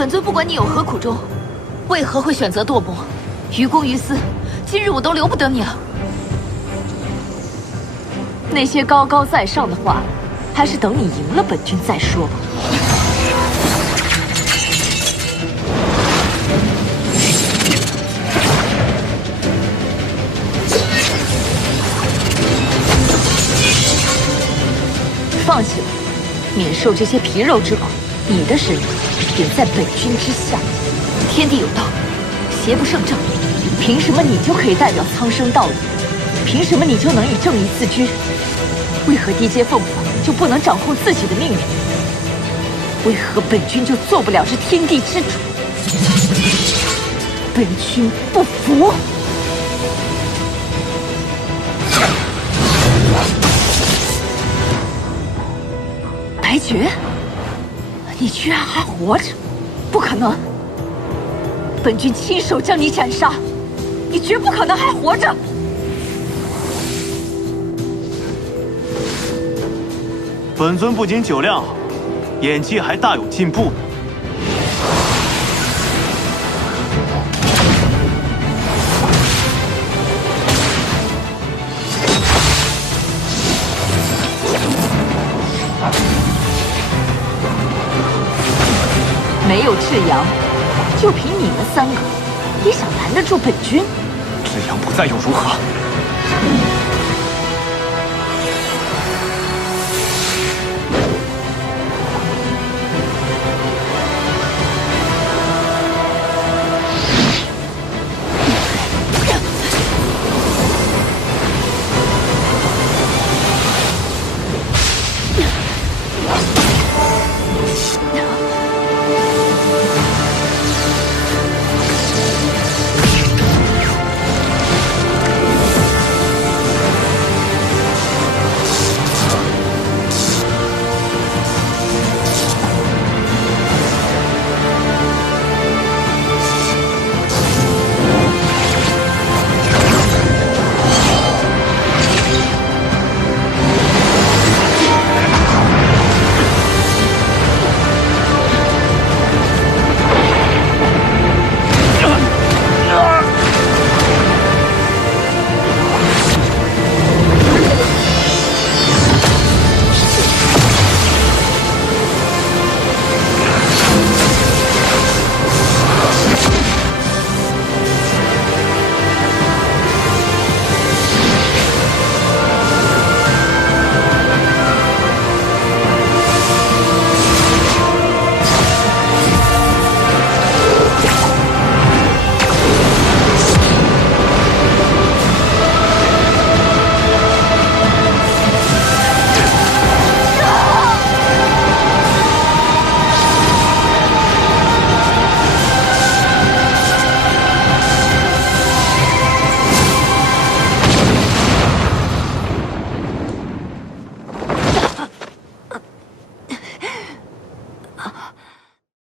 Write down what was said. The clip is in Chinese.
本尊不管你有何苦衷，为何会选择堕魔？于公于私，今日我都留不得你了。那些高高在上的话，还是等你赢了本君再说吧。放弃了，免受这些皮肉之苦。你的身影远在本君之下。天地有道，邪不胜正。凭什么你就可以代表苍生道义？凭什么你就能以正义自居？为何地阶凤凰就不能掌控自己的命运？为何本君就做不了这天地之主？本君不服！白绝，你居然还活着！不可能！本君亲手将你斩杀，你绝不可能还活着！本尊不仅酒量好，演技还大有进步。没有赤阳，就凭你们三个，也想拦得住本君？这样不在又如何？